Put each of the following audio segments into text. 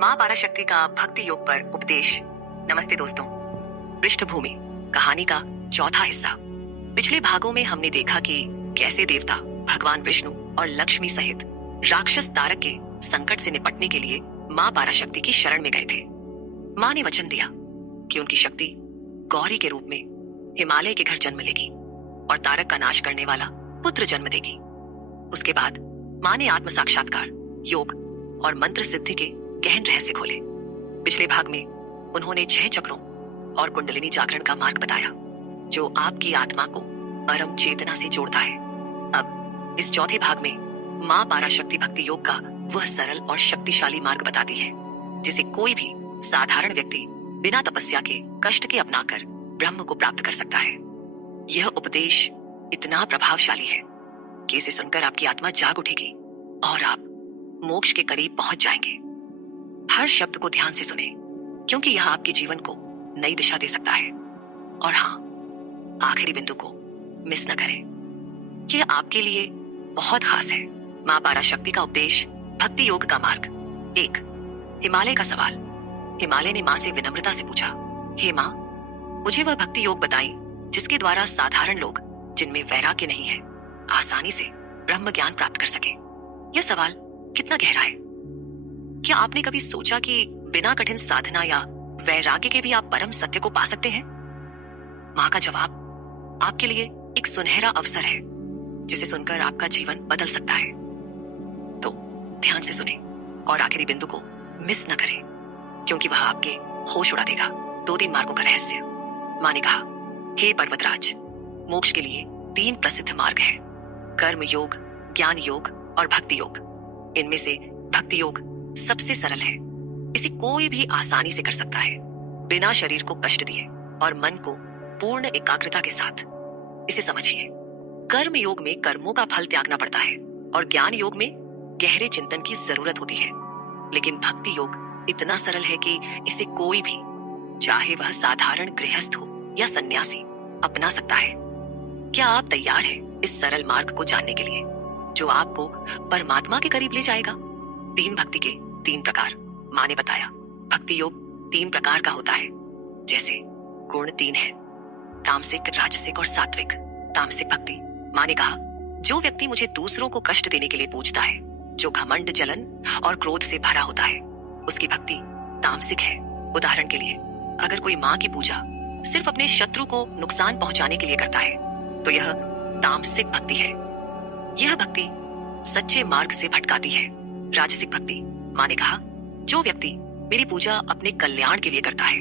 माँ पराशक्ति का भक्ति योग पर उपदेश। नमस्ते दोस्तों। पृष्ठभूमि कहानी का चौथा हिस्सा। पिछले भागों में हमने देखा कि कैसे देवता भगवान विष्णु और लक्ष्मी सहित राक्षस तारक के संकट से निपटने के लिए माँ पराशक्ति की शरण में गए थे। माँ ने वचन दिया कि उनकी शक्ति गौरी के रूप में हिमालय के घर जन्म लेगी और तारक का नाश करने वाला पुत्र जन्म देगी। उसके बाद माँ ने आत्म साक्षात्कार, योग और मंत्र सिद्धि के गहन रहस्य खोले। पिछले भाग में उन्होंने 6 चक्रों और कुंडलिनी जागरण का मार्ग बताया जो आपकी आत्मा को परम चेतना से जोड़ता है। अब इस चौथे भाग में माँ पराशक्ति भक्ति योग का वह सरल और शक्तिशाली मार्ग बताती है जिसे कोई भी साधारण व्यक्ति बिना तपस्या के कष्ट के अपनाकर ब्रह्म को प्राप्त कर सकता है। यह उपदेश इतना प्रभावशाली है कि इसे सुनकर आपकी आत्मा जाग उठेगी और आप मोक्ष के करीब पहुंच जाएंगे। हर शब्द को ध्यान से सुने क्योंकि यह आपके जीवन को नई दिशा दे सकता है। और हाँ, आखिरी बिंदु को मिस न करें। यह आपके लिए बहुत खास है। माँ पराशक्ति का उपदेश, भक्ति योग का मार्ग। 1, हिमालय का सवाल। हिमालय ने माँ से विनम्रता से पूछा, हे माँ, मुझे वह भक्ति योग बताई जिसके द्वारा साधारण लोग जिनमें वैराग्य नहीं है आसानी से ब्रह्म ज्ञान प्राप्त कर सके। यह सवाल कितना गहरा है। क्या आपने कभी सोचा कि बिना कठिन साधना या वैराग्य के भी आप परम सत्य को पा सकते हैं? माँ का जवाब आपके लिए एक सुनहरा अवसर है जिसे सुनकर आपका जीवन बदल सकता है। तो ध्यान से सुने और आखिरी बिंदु को मिस न करें क्योंकि वह आपके होश उड़ा देगा। 2-3 मार्गों का रहस्य। माँ ने कहा, हे पर्वतराज, मोक्ष के लिए 3 प्रसिद्ध मार्ग हैं, कर्म योग, ज्ञान योग और भक्ति योग। इनमें से भक्ति योग सबसे सरल है। इसे कोई भी आसानी से कर सकता है बिना शरीर को कष्ट दिए और मन को पूर्ण एकाग्रता के साथ। इसे समझिए, कर्म योग में कर्मों का फल त्यागना पड़ता है और ज्ञान योग में गहरे चिंतन की जरूरत होती है। लेकिन भक्ति योग इतना सरल है कि इसे कोई भी, चाहे वह साधारण गृहस्थ हो या सन्यासी, अपना सकता है। क्या आप तैयार हैं इस सरल मार्ग को जानने के लिए जो आपको परमात्मा के करीब ले जाएगा? 3 भक्ति के 3 प्रकार माँ ने बताया। भक्ति योग 3 प्रकार का होता है। जैसे गुण 3 है, तामसिक, राजसिक और सात्विक। तामसिक भक्ति। माँ ने कहा, जो व्यक्ति मुझे दूसरों को कष्ट देने के लिए पूजता है, जो घमंड, जलन और क्रोध से भरा होता है, उसकी भक्ति तामसिक है। उदाहरण के लिए, अगर कोई माँ की पूजा सिर्फ अपने शत्रु को नुकसान पहुंचाने के लिए करता है तो यह तामसिक भक्ति है। यह भक्ति सच्चे मार्ग से भटकाती है। राजसिक भक्ति। माँ ने कहा, जो व्यक्ति मेरी पूजा अपने कल्याण के लिए करता है,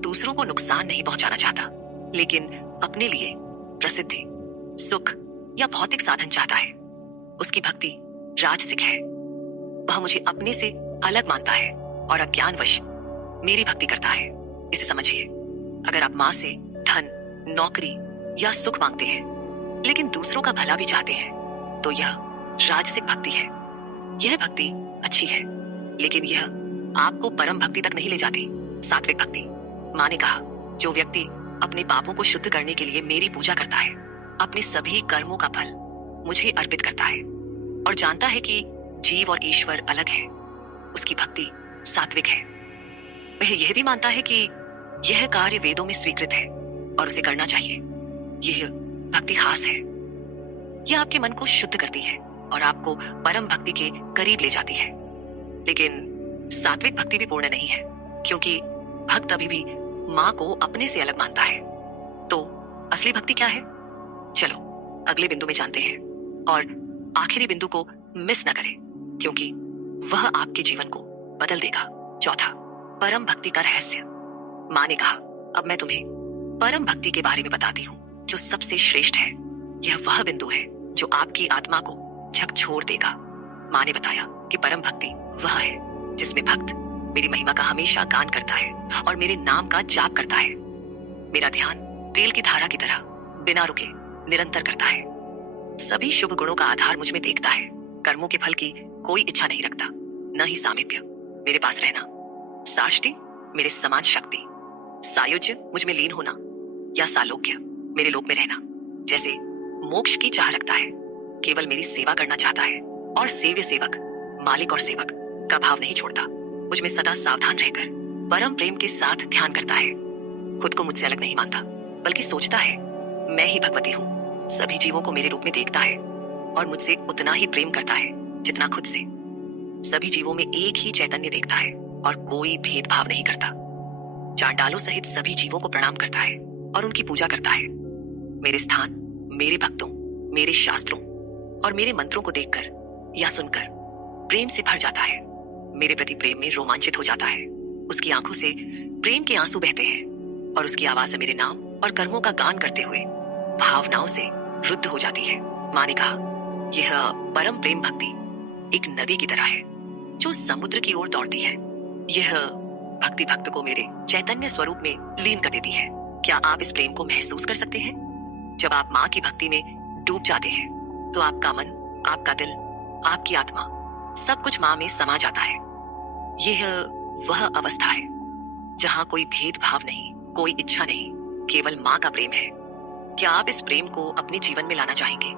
दूसरों को नुकसान नहीं पहुंचाना चाहता, लेकिन अपने लिए प्रसिद्धि, सुख या भौतिक साधन चाहता है, उसकी भक्ति राजसिक है। वह मुझे अपने से अलग मानता है और अज्ञानवश मेरी भक्ति करता है। इसे समझिए, अगर आप माँ से धन, नौकरी या सुख मांगते हैं लेकिन दूसरों का भला भी चाहते हैं तो यह राजसिक भक्ति है। यह भक्ति अच्छी है लेकिन यह आपको परम भक्ति तक नहीं ले जाती। सात्विक भक्ति। माँ ने कहा, जो व्यक्ति अपने पापों को शुद्ध करने के लिए मेरी पूजा करता है, अपने सभी कर्मों का फल मुझे अर्पित करता है और जानता है कि जीव और ईश्वर अलग है, उसकी भक्ति सात्विक है। वह यह भी मानता है कि यह कार्य वेदों में स्वीकृत है और उसे करना चाहिए। यह भक्ति खास है। यह आपके मन को शुद्ध करती है और आपको परम भक्ति के करीब ले जाती है। लेकिन सात्विक भक्ति भी पूर्ण नहीं है क्योंकि भक्त अभी भी माँ को अपने से अलग मानता है। तो असली भक्ति क्या है? चलो अगले बिंदु में जानते हैं और आखिरी बिंदु को मिस न करें क्योंकि वह आपके जीवन को बदल देगा। 4, परम भक्ति का रहस्य। माँ ने कहा, अब मैं तुम्हें परम भक्ति के बारे में बताती हूँ जो सबसे श्रेष्ठ है। यह वह बिंदु है जो आपकी आत्मा को झकझोर देगा। माँ ने बताया कि परम भक्ति वह है जिसमें भक्त मेरी महिमा का हमेशा गान करता है और मेरे नाम का जाप करता है। मेरा ध्यान तेल की धारा की तरह बिना रुके निरंतर करता है। सभी शुभ गुणों का आधार मुझ में देखता है। कर्मों के फल की कोई इच्छा नहीं रखता, न ही सामीप्य, मेरे पास रहना, साष्टी, मेरे समान शक्ति, सायुज्य, मुझ में लीन होना, या सालोक्य, मेरे लोक में रहना। जैसे मोक्ष की चाह रखता है, केवल मेरी सेवा करना चाहता है और सेव्य सेवक, मालिक और सेवक का भाव नहीं छोड़ता। मुझ में सदा सावधान रहकर परम प्रेम के साथ ध्यान करता है। खुद को मुझसे अलग नहीं मानता, बल्कि सोचता है मैं ही भगवती हूँ। सभी जीवों को मेरे रूप में देखता है और मुझसे उतना ही प्रेम करता है जितना खुद से। सभी जीवों में एक ही चैतन्य देखता है और कोई भेदभाव नहीं करता। चांडालों सहित सभी जीवों को प्रणाम करता है और उनकी पूजा करता है। मेरे स्थान, मेरे भक्तों, मेरे शास्त्रों और मेरे मंत्रों को देखकर या सुनकर प्रेम से भर जाता है। मेरे प्रति प्रेम में रोमांचित हो जाता है। उसकी आंखों से प्रेम के आंसू बहते हैं और उसकी आवाज से मेरे नाम और कर्मों का गान करते हुए भावनाओं से रुद्ध हो जाती है। माँ ने कहा, यह परम प्रेम भक्ति एक नदी की तरह है जो समुद्र की ओर दौड़ती है। यह भक्ति भक्त को मेरे चैतन्य स्वरूप में लीन कर देती है। क्या आप इस प्रेम को महसूस कर सकते हैं? जब आप माँ की भक्ति में डूब जाते हैं तो आपका मन, आपका दिल, आपकी आत्मा सब कुछ माँ में समा जाता है। यह वह अवस्था है जहाँ कोई भेदभाव नहीं, कोई इच्छा नहीं, केवल माँ का प्रेम है। क्या आप इस प्रेम को अपने जीवन में लाना चाहेंगे?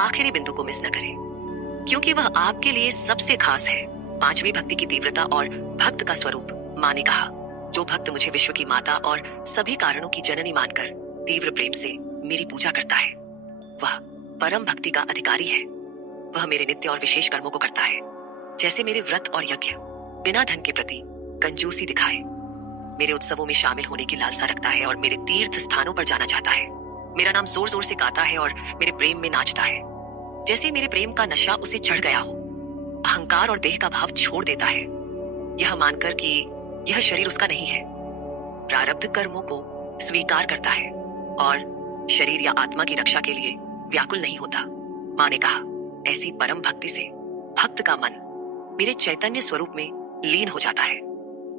आखिरी बिंदु को मिस न करें, क्योंकि वह आपके लिए सबसे खास है। पांचवी भक्ति की तीव्रता और भक्त का स्वरूप। माँ ने कहा, जो भक्त मुझे विश्व की माता और सभी कारणों की जननी मानकर तीव्र प्रेम से मेरी पूजा करता है, वह परम भक्ति का अधिकारी है। वह मेरे नित्य और विशेष कर्मों को करता है, जैसे मेरे व्रत और यज्ञ, बिना धन के प्रति कंजूसी दिखाए, मेरे उत्सवों में शामिल होने की लालसा रखता है और मेरे तीर्थ स्थानों पर जाना चाहता है। मेरा नाम जोर जोर से गाता है और मेरे प्रेम में नाचता है, जैसे मेरे प्रेम का नशा उसे चढ़ गया हो। अहंकार और देह का भाव छोड़ देता है, यह मानकर कि यह शरीर उसका नहीं है। प्रारब्ध कर्मों को स्वीकार करता है और शरीर या आत्मा की रक्षा के लिए व्याकुल नहीं होता। माँ ने कहा, ऐसी परम भक्ति से भक्त का मन मेरे चैतन्य स्वरूप में लीन हो जाता है।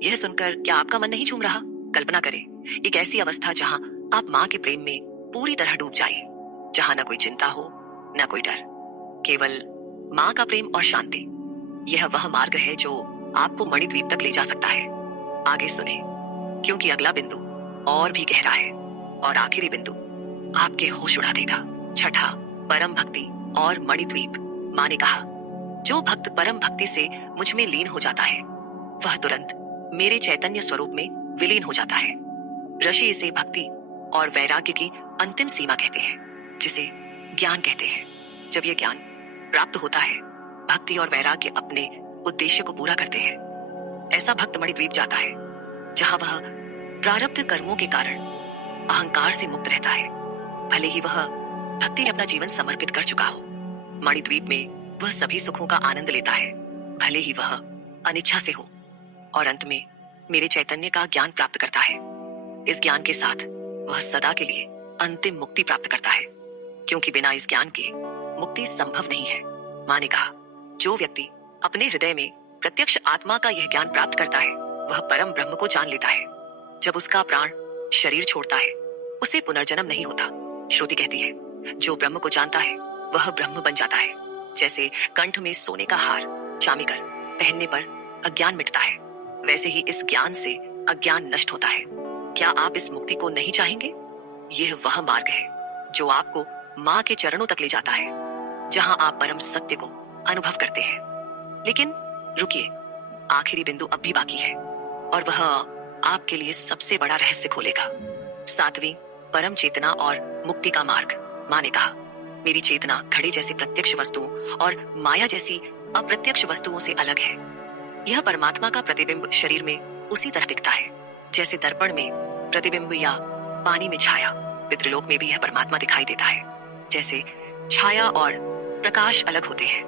यह सुनकर क्या आपका मन नहीं झूम रहा? कल्पना करें एक ऐसी अवस्था जहां आप माँ के प्रेम में पूरी तरह डूब जाएं, जहां ना कोई चिंता हो, ना कोई डर, केवल माँ का प्रेम और शांति। यह वह मार्ग है जो आपको मणिद्वीप तक ले जा सकता है। आगे सुने, क्योंकि अगला बिंदु और भी गहरा है और आखिरी बिंदु आपके होश उड़ा देगा। छठा, परम भक्ति और मणिद्वीप। माँ ने कहा, जो भक्त परम भक्ति से मुझ में लीन हो जाता है वह तुरंत मेरे चैतन्य स्वरूप में विलीन हो जाता है। ऋषि इसे भक्ति और वैराग्य की अंतिम सीमा कहते हैं, जिसे ज्ञान कहते हैं। जब यह ज्ञान प्राप्त होता है, भक्ति और वैराग्य अपने उद्देश्य को पूरा करते हैं। ऐसा भक्त मणिद्वीप जाता है जहां वह प्रारब्ध कर्मों के कारण अहंकार से मुक्त रहता है, भले ही वह भक्ति में अपना जीवन समर्पित कर चुका हो। मणिद्वीप में वह सभी सुखों का आनंद लेता है, भले ही वह अनिच्छा से हो, और अंत में मेरे चैतन्य का ज्ञान प्राप्त करता है। इस ज्ञान के साथ वह सदा के लिए अंतिम मुक्ति प्राप्त करता है, क्योंकि बिना इस ज्ञान के मुक्ति संभव नहीं है। माँ ने कहा, जो व्यक्ति अपने हृदय में प्रत्यक्ष आत्मा का यह ज्ञान प्राप्त करता है वह परम ब्रह्म को जान लेता है। जब उसका प्राण शरीर छोड़ता है उसे पुनर्जन्म नहीं होता। श्रुति कहती है, जो ब्रह्म को जानता है वह ब्रह्म बन जाता है। जैसे कंठ में सोने का हार चामीकर पहनने पर अज्ञान मिटता है, वैसे ही इस ज्ञान से अज्ञान नष्ट होता है। क्या आप इस मुक्ति को नहीं चाहेंगे? यह वह मार्ग है जो आपको माँ के चरणों तक ले जाता है, जहां आप परम सत्य को अनुभव करते हैं। लेकिन रुकिए, आखिरी बिंदु अब भी बाकी है और वह आपके लिए सबसे बड़ा रहस्य खोलेगा। सातवीं, परम चेतना और मुक्ति का मार्ग। माँ ने कहा, मेरी चेतना घड़े जैसे प्रत्यक्ष वस्तुओं और माया जैसी अप्रत्यक्ष वस्तुओं से अलग है। यह परमात्मा का प्रतिबिंब शरीर में उसी तरह दिखता है जैसे दर्पण में प्रतिबिंब या पानी में छाया। पितृलोक में भी यह परमात्मा दिखाई देता है, जैसे छाया और प्रकाश अलग होते हैं।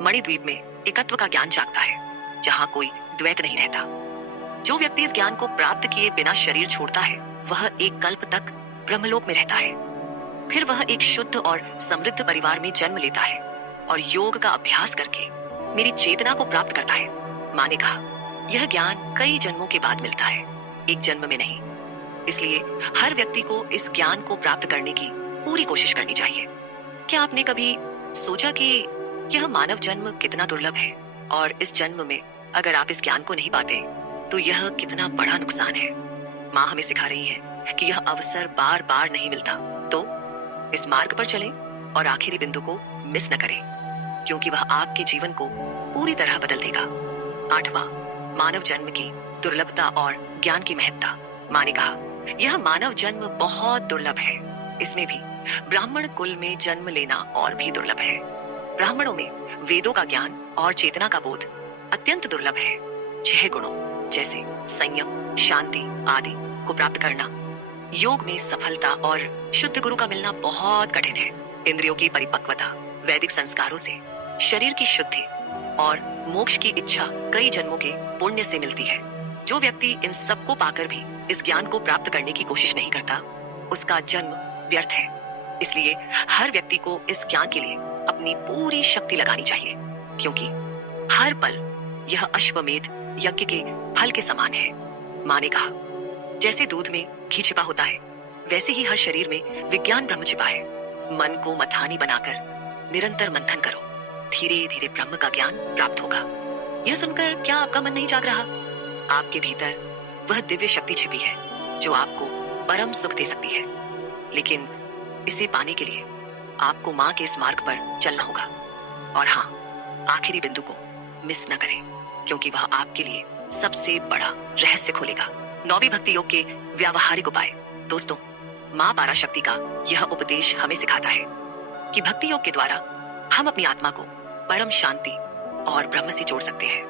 मणिद्वीप में एकत्व का ज्ञान जागता है, जहाँ कोई द्वैत नहीं रहता। जो व्यक्ति इस ज्ञान को प्राप्त किए बिना शरीर छोड़ता है वह एक कल्प तक ब्रह्मलोक में रहता है। फिर वह एक शुद्ध और समृद्ध परिवार में जन्म लेता है और योग का अभ्यास करके मेरी चेतना को प्राप्त करता है। माँ ने कहा, यह ज्ञान कई जन्मों के बाद मिलता है, एक जन्म में नहीं। इसलिए हर व्यक्ति को इस ज्ञान को प्राप्त करने की पूरी कोशिश करनी चाहिए। क्या आपने कभी सोचा कि यह मानव जन्म कितना दुर्लभ है और इस जन्म में अगर आप इस ज्ञान को नहीं पाते तो यह कितना बड़ा नुकसान है। माँ हमें सिखा रही है कि यह अवसर बार बार नहीं मिलता, तो इस मार्ग पर चलें और आखिरी बिंदु को मिस न करें, क्योंकि वह आपके जीवन को पूरी तरह बदल देगा। आठवां, मानव जन्म की दुर्लभता और ज्ञान की महत्ता। माँ ने कहा, यह मानव जन्म बहुत दुर्लभ है। इसमें भी ब्राह्मण कुल में जन्म लेना और भी दुर्लभ है। ब्राह्मणों में वेदों का ज्ञान और चेतना का बोध अत्यंत दुर्लभ है। 6 गुणों जैसे संयम, शांति आदि को प्राप्त करना, योग में सफलता और शुद्ध गुरु का मिलना बहुत कठिन है। इंद्रियों की परिपक्वता, वैदिक संस्कारों से शरीर की शुद्धि और मोक्ष की इच्छा कई जन्मों के पुण्य से मिलती है। जो व्यक्ति इन सबको पाकर भी इस ज्ञान को प्राप्त करने की कोशिश नहीं करता, उसका जन्म व्यर्थ है। इसलिए हर व्यक्ति को इस ज्ञान के लिए अपनी पूरी शक्ति लगानी चाहिए, क्योंकि हर पल यह अश्वमेध यज्ञ के फल के समान है। माँ ने कहा, जैसे दूध में घी छिपा होता है, वैसे ही हर शरीर में विज्ञान ब्रह्म छिपा है। मन को मथानी बनाकर निरंतर मंथन करो, धीरे धीरे ब्रह्म का ज्ञान प्राप्त होगा। यह सुनकर क्या आपका मन नहीं जाग रहा? आपके भीतर वह दिव्य शक्ति छिपी है जो आपको परम सुख दे सकती है, लेकिन इसे पाने के लिए आपको माँ के इस मार्ग पर चलना होगा। और हाँ, आखिरी बिंदु को मिस न करें, क्योंकि वह आपके लिए सबसे बड़ा रहस्य खोलेगा। 9वीं भक्ति योग के व्यावहारिक उपाय। दोस्तों, माँ पराशक्ति का यह उपदेश हमें सिखाता है कि भक्ति योग के द्वारा हम अपनी आत्मा को परम शांति और ब्रह्म से जोड़ सकते हैं।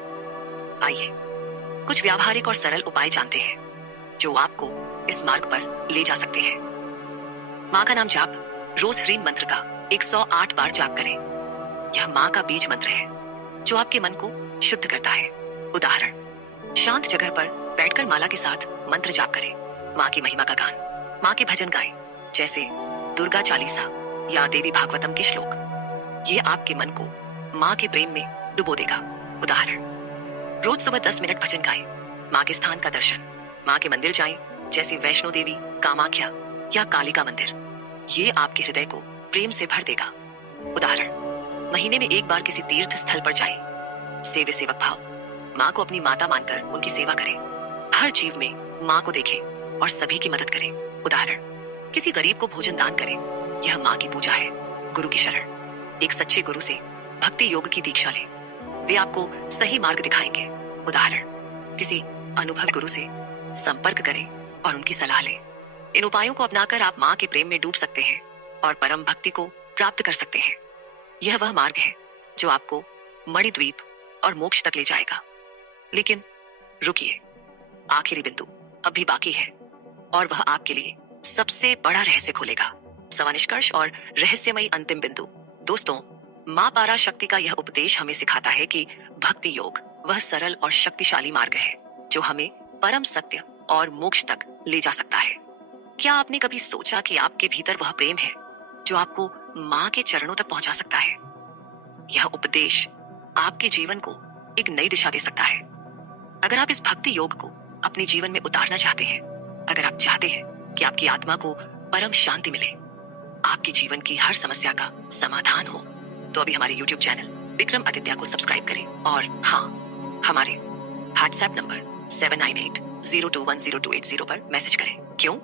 आइए कुछ व्यावहारिक और सरल उपाय जानते हैं जो आपको इस मार्ग पर ले जा सकते हैं। माँ का नाम जाप, रोज ह्रीम मंत्र का 108 बार जाप करें। यह माँ का बीज मंत्र है जो आपके मन को शुद्ध करता है। उदाहरण, शांत जगह पर बैठकर माला के साथ मंत्र जाप करें। माँ की महिमा का गान, माँ के भजन गाएं, जैसे दुर्गा चालीसा या देवी भागवतम के श्लोक। ये आपके मन को माँ के प्रेम में डुबो देगा। उदाहरण, रोज सुबह 10 मिनट भजन गाएं, माँ के स्थान का दर्शन, माँ के मंदिर जाएं, जैसे वैष्णो देवी, कामाख्या या कालिका मंदिर। ये आपके हृदय को प्रेम से भर देगा। उदाहरण, महीने में 1 बार किसी तीर्थ स्थल पर जाएं। सेवे सेवक भाव, माँ को अपनी माता मानकर उनकी सेवा करें। हर जीव में माँ को देखें और सभी की मदद करें। उदाहरण, किसी गरीब को भोजन दान करें। यह माँ की पूजा है। गुरु की शरण, एक सच्चे गुरु से भक्ति योग की दीक्षा लें। वे आपको सही मार्ग दिखाएंगे। उदाहरण, किसी अनुभव गुरु से संपर्क करें और उनकी सलाह लें। इन उपायों को अपनाकर आप माँ के प्रेम में डूब सकते हैं और परम भक्ति को प्राप्त कर सकते हैं। यह वह मार्ग है जो आपको मणिद्वीप और मोक्ष तक ले जाएगा। लेकिन रुकिए, आखिरी बिंदु अभी बाकी है और वह आपके लिए सबसे बड़ा रहस्य खोलेगा। सवानिष्कर्ष और रहस्यमयी अंतिम बिंदु। दोस्तों, माँ पराशक्ति का यह उपदेश हमें सिखाता है कि भक्ति योग वह सरल और शक्तिशाली मार्ग है जो हमें परम सत्य और मोक्ष तक ले जा सकता है। क्या आपने कभी सोचा कि आपके भीतर वह प्रेम है जो आपको माँ के चरणों तक पहुंचा सकता है? यह उपदेश आपके जीवन को एक नई दिशा दे सकता है। अगर आप इस भक्ति योग को अपने जीवन में उतारना चाहते हैं, अगर आप चाहते हैं कि आपकी आत्मा को परम शांति मिले, आपके जीवन की हर समस्या का समाधान हो, तो अभी हमारे YouTube चैनल विक्रम आदित्य को सब्सक्राइब करें। और हाँ, हमारे WhatsApp नंबर 7980210280 पर मैसेज करें। क्यों?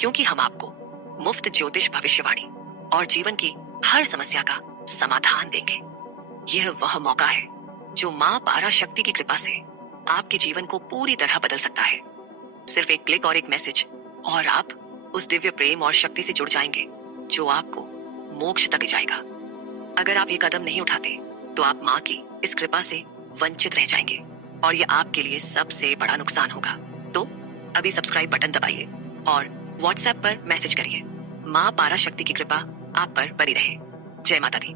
क्योंकि हम आपको मुफ्त ज्योतिष भविष्यवाणी और जीवन की हर समस्या का समाधान देंगे। यह वह मौका है जो माँ पराशक्ति की कृपा से आपके जीवन को पूरी तरह बदल सकता है। सिर्फ एक क्लिक और एक मैसेज और आप उस दिव्य प्रेम और शक्ति से जुड़ जाएंगे जो आपको मोक्ष तक ले जाएगा। अगर आप ये कदम नहीं उठाते तो आप माँ की इस कृपा से वंचित रह जाएंगे और ये आपके लिए सबसे बड़ा नुकसान होगा। तो अभी सब्सक्राइब बटन दबाइए और WhatsApp पर मैसेज करिए। माँ पराशक्ति की कृपा आप पर बनी रहे। जय माता दी।